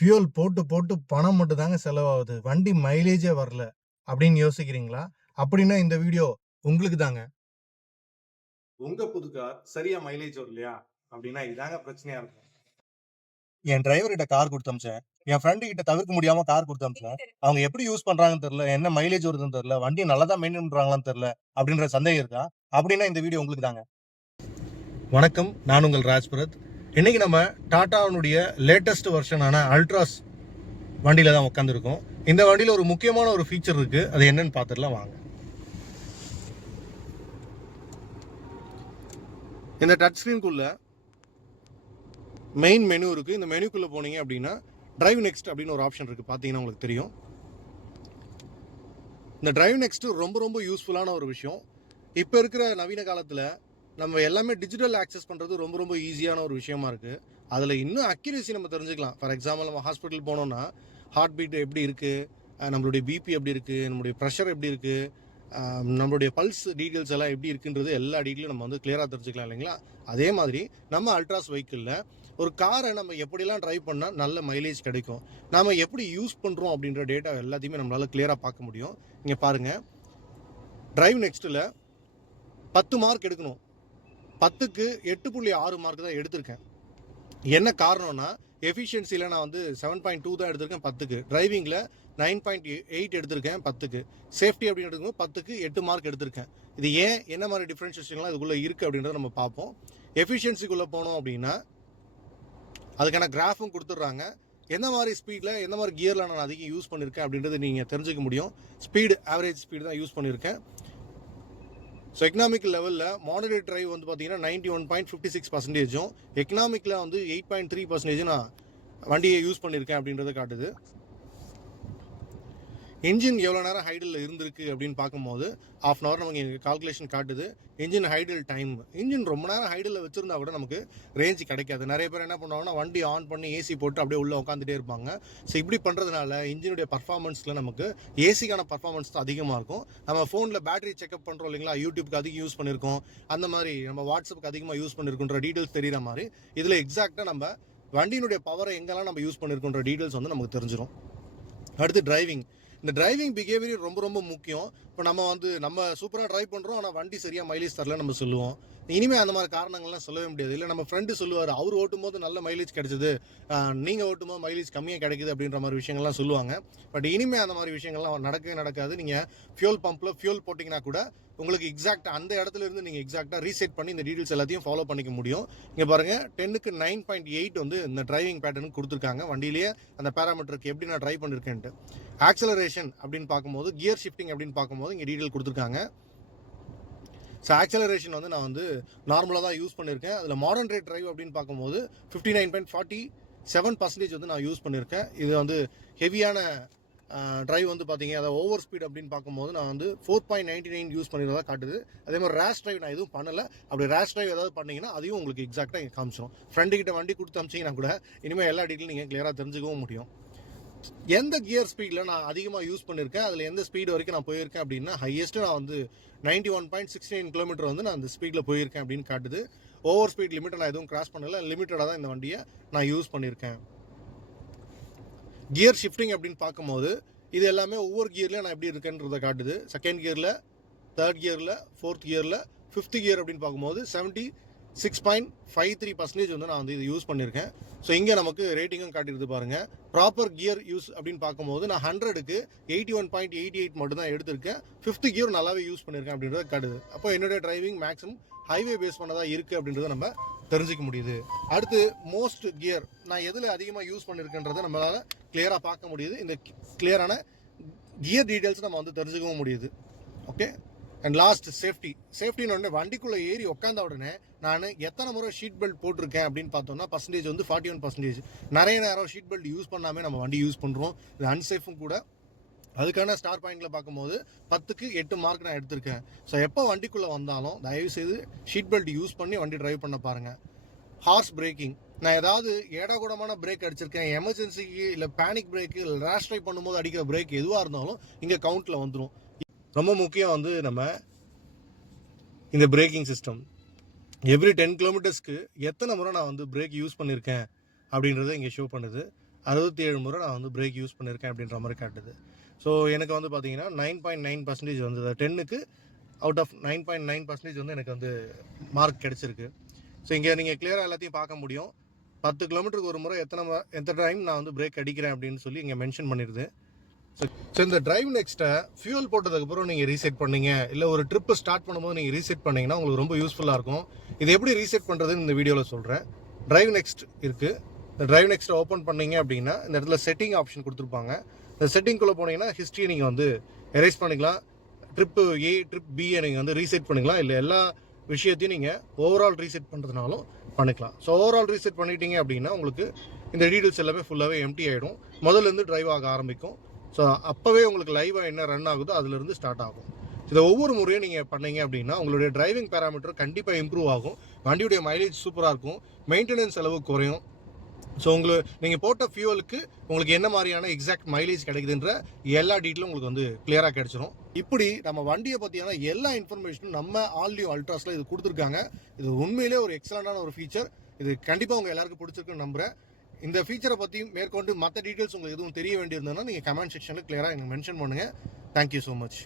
Fuel போட்டு போட்டு பணம் மட்டும் தாங்க செலவாகுது. வண்டி மைலேஜே வரல. அப்படின்னு யோசிக்கிறீங்களா? அப்படின்னா இந்த வீடியோ உங்களுக்கு தாங்க. உங்க புது கார் சரியா மைலேஜ் வரலையா அப்படின்னா இதாங்க பிரச்சனையா இருக்கும். என் டிரைவர் கிட்ட கார் கொடுத்தமிச்சேன் என் ஃப்ரெண்டு கிட்ட தவிர்க்க முடியாம கார் கொடுத்தமிச்சேன் அவங்க எப்படி யூஸ் பண்றாங்கன்னு தெரியல. என்ன மைலேஜ் வருதுன்னு தெரியல. வண்டி நல்லா தான் மெயின்டைன் பண்றாங்களான்னு தெரியல. அப்படின்ற சந்தேகம் இருக்கா? அப்படின்னா இந்த வீடியோ உங்களுக்கு தாங்க. வணக்கம். நான் உங்கள் ராஜ்பரத். இன்றைக்கி நம்ம டாட்டாவினுடைய லேட்டஸ்ட் வெர்ஷனான அல்ட்ராஸ் வண்டியில் தான் உட்காந்துருக்கோம் இந்த வண்டியில் ஒரு முக்கியமான ஒரு ஃபீச்சர் இருக்குது அது என்னன்னு பார்த்துடலாம் வாங்க. இந்த டச் ஸ்க்ரீனுக்குள்ளே மெயின் மெனு இருக்குது இந்த மெனுக்குள்ளே போனீங்க அப்படின்னா டிரைவ் நெக்ஸ்ட் அப்படின்னு ஒரு ஆப்ஷன் இருக்குது பார்த்தீங்கன்னா உங்களுக்கு தெரியும். இந்த டிரைவ் நெக்ஸ்ட்டு ரொம்ப ரொம்ப யூஸ்ஃபுல்லான ஒரு விஷயம். இப்போ இருக்கிற நவீன காலத்தில் நம்ம எல்லாமே டிஜிட்டல் ஆக்சஸ் பண்ணுறது ரொம்ப ரொம்ப ஈஸியான ஒரு விஷயமா இருக்குது அதில் இன்னும் அக்யூரேசி நம்ம தெரிஞ்சுக்கலாம். ஃபார் எக்ஸாம்பிள் நம்ம ஹாஸ்பிட்டல் போனோம்னா ஹார்ட் பீட் எப்படி இருக்குது நம்மளுடைய பிபி எப்படி இருக்குது நம்மளுடைய ப்ரெஷர் எப்படி இருக்குது நம்மளுடைய பல்ஸ் டீட்டெயில்ஸ் எல்லாம் எப்படி இருக்குன்றது எல்லா டீட்டெயிலும் நம்ம வந்து கிளியராக தெரிஞ்சுக்கலாம் இல்லைங்களா? அதே மாதிரி நம்ம அல்ட்ராஸ் வெஹிக்கிளில் ஒரு காரை நம்ம எப்படிலாம் ட்ரைவ் பண்ணால் நல்ல மைலேஜ் கிடைக்கும்? நாம் எப்படி யூஸ் பண்ணுறோம் அப்படின்ற டேட்டா எல்லாத்தையுமே நம்மளால் கிளியராக பார்க்க முடியும். இங்கே பாருங்கள் டிரைவ் நெக்ஸ்ட்டில் பத்து மார்க் எடுக்கணும். பத்துக்கு எட்டு புள்ளி ஆறு மார்க் தான் எடுத்திருக்கேன். என்ன காரணம்னா எஃபிஷியன்சியில் நான் வந்து செவன் பாயிண்ட் டூ தான் எடுத்திருக்கேன் பத்துக்கு. டிரைவிங்கில் நைன் பாயிண்ட் எயிட் எடுத்திருக்கேன் பத்துக்கு. சேஃப்டி அப்படின்னு எடுக்கும்போது பத்துக்கு எட்டு மார்க் எடுத்திருக்கேன். இது ஏன் என்ன மாதிரி டிஃப்ரென்ஷியேஷன்லாம் இதுக்குள்ளே இருக்குது அப்படின்றத நம்ம பார்ப்போம். எஃபிஷியன்சிக்குள்ளே போனோம் அப்படின்னா அதுக்கான கிராஃபும் கொடுத்துட்றாங்க. எந்த மாதிரி ஸ்பீடில் எந்த மாதிரி கியரில் நான் அதிகம் யூஸ் பண்ணியிருக்கேன் அப்படின்றது நீங்கள் தெரிஞ்சுக்க முடியும். ஸ்பீடு ஆவரேஜ் ஸ்பீடு தான் யூஸ் பண்ணியிருக்கேன் ஸோ எக்கனாமிக் லெவலில் மாடரேட் ட்ரைவ் வந்து பார்த்தீங்கன்னா ninety one point fifty six பர்சன்டேஜும் எக்கனாமிக்கில் வந்து எயிட் பாயிண்ட் த்ரீ பர்சன்டேஜ் நான் வண்டியை யூஸ் பண்ணியிருக்கேன் அப்படின்றத காட்டுது. இன்ஜின் எவ்வளோ நேரம் ஹைடில் இருந்திருக்கு அப்படின்னு பார்க்கும்போது ஆஃப் அன் அவர் நமக்கு கால்குலேஷன் காட்டுது. இன்ஜின் ஹைடில் டைம் இன்ஜின் ரொம்ப நேரம் ஹைடில் வச்சிருந்தா கூட நமக்கு ரேஞ்ச் கிடைக்காது. நிறைய பேர் என்ன பண்ணுவாங்கன்னா வண்டி ஆன் பண்ணி ஏசி போட்டு அப்படியே உள்ளே உட்காந்துட்டே இருப்பாங்க. ஸோ இப்படி பண்ணுறதுனால இன்ஜினுடைய பர்ஃபார்மன்ஸில் நமக்கு ஏசிக்கான பர்ஃபார்மன்ஸ் தான் அதிகமாக இருக்கும். நம்ம ஃபோனில் பேட்டரி செக்அப் பண்ணுறோம் இல்லைங்களா? யூடியூப்க்கு அதிகம் யூஸ் பண்ணியிருக்கோம். அந்த மாதிரி நம்ம வாட்ஸ்அப்புக்கு அதிகமாக யூஸ் பண்ணியிருக்கோன்ற டீட்டெயில்ஸ் தெரியுற மாதிரி இதில் எக்ஸாக்டாக நம்ம வண்டியினுடைய பவரை எங்கெல்லாம் நம்ம யூஸ் பண்ணியிருக்கோன்ற டீட்டெயில்ஸ் வந்து நமக்கு தெரிஞ்சிடும் அடுத்து டிரைவிங் இந்த டிரைவிங் பிஹேவியர் ரொம்ப ரொம்ப முக்கியம். இப்போ நம்ம வந்து நம்ம சூப்பராக டிரைவ் பண்ணுறோம் ஆனால் வண்டி சரியாக மைலேஜ் தரல நம்ம சொல்லுவோம். இனிமேல் அந்த மாதிரி காரணங்கள்லாம் சொல்லவே முடியாது. இல்லை நம்ம ஃப்ரெண்டு சொல்லுவார் அவர் ஓட்டும் போது நல்ல மைலேஜ் கிடைச்சது. நீங்கள் ஓட்டும் போது மைலேஜ் கம்மியாக கிடைக்குது அப்படின்ற மாதிரி விஷயங்கள்லாம் சொல்லுவாங்க. பட் இனிமேல் அந்த மாதிரி விஷயங்கள்லாம் நடக்கவே நடக்காது. நீங்கள் ஃபியூல் பம்பில் ஃபியூல் போட்டிங்கன்னா கூட உங்களுக்கு எக்ஸாக்டாக அந்த இடத்துல இருந்து நீங்கள் எக்ஸாக்டாக ரீசெட் பண்ணி இந்த டீட்டெயில்ஸ் எல்லாத்தையும் ஃபாலோ பண்ணிக்க முடியும். இங்கே பாருங்கள் டென்னுக்கு நைன் பாயிண்ட் எயிட் வந்து இந்த டிரைவிங் பேட்டர்னு கொடுத்துருக்காங்க. வண்டியிலேயே அந்த பேராமீட்டருக்கு எப்படி நான் ட்ரைவ் பண்ணியிருக்கேன்ட்டு ஆக்சலரேஷன் அப்படின்னு பார்க்கும்போது கியர் ஷிஃப்டிங் அப்படின்னு பார்க்கும்போது இங்கே டீட்டெயில் கொடுத்துருக்காங்க. ஸோ ஆக்சலரேஷன் வந்து நான் வந்து நார்மலாக தான் யூஸ் பண்ணியிருக்கேன் அதில் மாடர்ன் ரேட் ட்ரைவ் அப்படின்னு பார்க்கும்போது fifty nine point forty seven percentage வந்து நான் யூஸ் பண்ணியிருக்கேன் இது வந்து ஹெவியான ட்ரைவ் வந்து பார்த்தீங்க அதை ஓவர் ஸ்பீட் அப்படின்னு பார்க்கும்போது நான் வந்து four point ninety nine use பண்ணிடுறதா காட்டுது. அதே மாதிரி ரேஷ் ட்ரைவ் நான் எதுவும் பண்ணலை. அப்படி ரேஷ் ட்ரைவ் ஏதாவது பண்ணிங்கன்னா அதையும் உங்களுக்கு எக்ஸாக்டாக காமிச்சிடும் ஃப்ரெண்டுக்கிட்ட வண்டி கொடுத்து அமிச்சிங்கன்னா கூட இனிமேல் எல்லா டீட்டெயிலும் நீங்கள் கிளியராக தெரிஞ்சுக்கவும் முடியும். எந்த கியர் ஸ்பீடில் நான் அதிகமாக யூஸ் பண்ணியிருக்கேன் அதில் எந்த ஸ்பீடு வரைக்கும் நான் போயிருக்கேன் அப்படின்னா ஹையஸ்ட்டு நான் வந்து ninety one point sixty nine kilometre வந்து நான் அந்த ஸ்பீடில் போயிருக்கேன் அப்படின்னு காட்டுது. ஓவர் ஸ்பீட் லிமிட்டை நான் எதுவும் கிராஸ் பண்ணல. லிமிட்டடாக தான் இந்த வண்டியை நான் யூஸ் பண்ணியிருக்கேன் கியர் ஷிஃப்டிங் அப்படின்னு பார்க்கும்போது இது எல்லாமே ஒவ்வொரு கியர்லையும் நான் எப்படி இருக்கேன்றதை காட்டுது. செகண்ட் கியரில் தேர்ட் கியரில் ஃபோர்த் கியரில் ஃபிஃப்த் கியர் அப்படின்னு பார்க்கும்போது seventy six point five three percentage வந்து நான் வந்து இது யூஸ் பண்ணியிருக்கேன் ஸோ இங்கே நமக்கு ரேட்டிங்கும் காட்டிடுது பாருங்கள் ப்ராப்பர் கியர் யூஸ் அப்படின்னு பார்க்கும்போது நான் ஹண்ட்ரடுக்கு eighty one point eighty eight மட்டும் தான் எடுத்திருக்கேன். ஃபிஃப்த் கியர் நல்லாவே யூஸ் பண்ணியிருக்கேன் அப்படின்றத காட்டுது. அப்போ என்னுடைய டிரைவிங் மேக்ஸிமம் ஹைவே பேஸ் பண்ணதாக இருக்குது அப்படின்றத நம்ம தெரிஞ்சுக்க முடியுது. அடுத்து மோஸ்ட் கியர் நான் எதில் அதிகமாக யூஸ் பண்ணியிருக்கேன்றதை நம்மளால் கிளியராக பார்க்க முடியுது. இந்த கிளியரான கியர் டீட்டெயில்ஸ் நம்ம வந்து தெரிஞ்சுக்கவும் முடியுது. ஓகே அண்ட் லாஸ்ட் சேஃப்டி சேஃப்டின்னு உடனே வண்டிக்குள்ளே ஏறி உட்காந்த உடனே நான் எத்தனை முறை ஷீட் பெல்ட் போட்டிருக்கேன் அப்படின்னு பார்த்தோம்னா பர்சன்டேஜ் வந்து ஃபார்ட்டி ஒன் பர்சன்டேஜ் நிறைய நேரம் ஷீட் பெல்ட் யூஸ் பண்ணாமல் நம்ம வண்டி யூஸ் பண்ணுறோம் இது அன்சேஃபும் கூட. அதுக்கான ஸ்டார் பாயிண்ட்ல பார்க்கும்போது பத்துக்கு எட்டு மார்க் நான் எடுத்திருக்கேன். ஸோ எப்போ வண்டிக்குள்ளே வந்தாலும் தயவுசெய்து ஷீட் பெல்ட் யூஸ் பண்ணி வண்டி டிரைவ் பண்ண பாருங்கள் ஹார்ஸ் பிரேக்கிங் நான் ஏதாவது ஏடாகூடமான பிரேக் அடிச்சிருக்கேன். எமர்ஜென்சிக்கு இல்லை பேனிக் பிரேக்கு இல்லை ரேஷ் ட்ரைவ் பண்ணும்போது அடிக்கிற பிரேக் எதுவாக இருந்தாலும் இங்கே கவுண்ட்டில் வந்துடும் ரொம்ப முக்கியம் வந்து நம்ம இந்த பிரேக்கிங் சிஸ்டம் எவ்ரி டென் கிலோமீட்டர்ஸ்க்கு எத்தனை முறை நான் வந்து பிரேக் யூஸ் பண்ணியிருக்கேன் அப்படின்றத இங்கே ஷோ பண்ணுது. அறுபத்தி ஏழு முறை நான் வந்து பிரேக் யூஸ் பண்ணியிருக்கேன் அப்படின்ற மாதிரி காட்டுது. ஸோ எனக்கு வந்து பார்த்தீங்கன்னா நைன் பாயிண்ட் நைன் பர்சன்டேஜ் வந்து டென்னுக்கு out of nine point nine percentage வந்து எனக்கு வந்து மார்க் கிடச்சிருக்கு. ஸோ இங்கே நீங்கள் கிளியராக எல்லாத்தையும் பார்க்க முடியும். பத்து கிலோமீட்டருக்கு ஒரு முறை எத்தனை ம- எத்தனை டைம் நான் வந்து பிரேக் அடிக்கிறேன் அப்படின்னு சொல்லி இங்கே மென்ஷன் பண்ணிடுது ஸோ இந்த டிரைவ் நெக்ஸ்ட்டை ஃபியூல் போட்டதுக்கப்புறம் நீங்கள் ரீசெட் பண்ணீங்க. இல்லை ஒரு ட்ரிப்பு ஸ்டார்ட் பண்ணும்போது நீங்கள் ரீசெட் பண்ணிங்கன்னா உங்களுக்கு ரொம்ப யூஸ்ஃபுல்லாக இருக்கும். இது எப்படி ரீசெட் பண்ணுறதுன்னு இந்த வீடியோவில் சொல்கிறேன் டிரைவ் நெக்ஸ்ட் இருக்குது இந்த டிரைவ் நெக்ஸ்ட்டை ஓப்பன் பண்ணீங்க அப்படின்னா இந்த இடத்துல செட்டிங் ஆப்ஷன் கொடுத்துருப்பாங்க. இந்த செட்டிங்குள்ளே போனீங்கன்னா ஹிஸ்ட்ரியை நீங்கள் வந்து எரேஸ் பண்ணிக்கலாம். ட்ரிப்பு ஏ ட்ரிப் பியை நீங்கள் வந்து ரீசெட் பண்ணிக்கலாம். இல்லை எல்லா விஷயத்தையும் நீங்கள் ஓவரால் ரீசெட் பண்ணுறதுனாலும் பண்ணிக்கலாம். ஸோ ஓவரால் ரீசெட் பண்ணிட்டீங்க அப்படின்னா உங்களுக்கு இந்த டீட்டெயில்ஸ் எல்லாமே ஃபுல்லாகவே எம்டி ஆகிடும் முதல்ல இருந்து டிரைவ் ஆக ஆரம்பிக்கும். ஸோ அப்போவே உங்களுக்கு லைவாக என்ன ரன் ஆகுதோ அதுலேருந்து ஸ்டார்ட் ஆகும். இதை ஒவ்வொரு முறையும் நீங்கள் பண்ணீங்க அப்படின்னா உங்களுடைய டிரைவிங் பேராமீட்டர் கண்டிப்பாக இம்ப்ரூவ் ஆகும். வண்டியுடைய மைலேஜ் சூப்பராக இருக்கும். மெயின்டெனன்ஸ் செலவு குறையும். ஸோ உங்களுக்கு நீங்கள் போட்ட ஃபியூவலுக்கு உங்களுக்கு என்ன மாதிரியான எக்ஸாக்ட் மைலேஜ் கிடைக்குதுன்ற எல்லா டீட்டெயிலும் உங்களுக்கு வந்து கிளியராக கிடைச்சிரும். இப்படி நம்ம வண்டியை பற்றியான எல்லா இன்ஃபர்மேஷனும் நம்ம ஆல் அல்ட்ராஸில் இது கொடுத்துருக்காங்க. இது உண்மையிலே ஒரு எக்ஸலண்டான ஒரு ஃபீச்சர் இது கண்டிப்பாக உங்கள் எல்லாருக்கும் பிடிச்சிருக்குன்னு நம்புகிறேன் இந்த ஃபீச்சரை பற்றி மேற்கொண்டு மற்ற டீட்டெயில்ஸ் உங்களுக்கு எதுவும் தெரிய வேண்டியிருந்ததுன்னா நீங்கள் கமெண்ட் செக்ஷனில் கிளியராக எனக்கு மென்ஷன் பண்ணுங்கள் தேங்க்யூ ஸோ மச்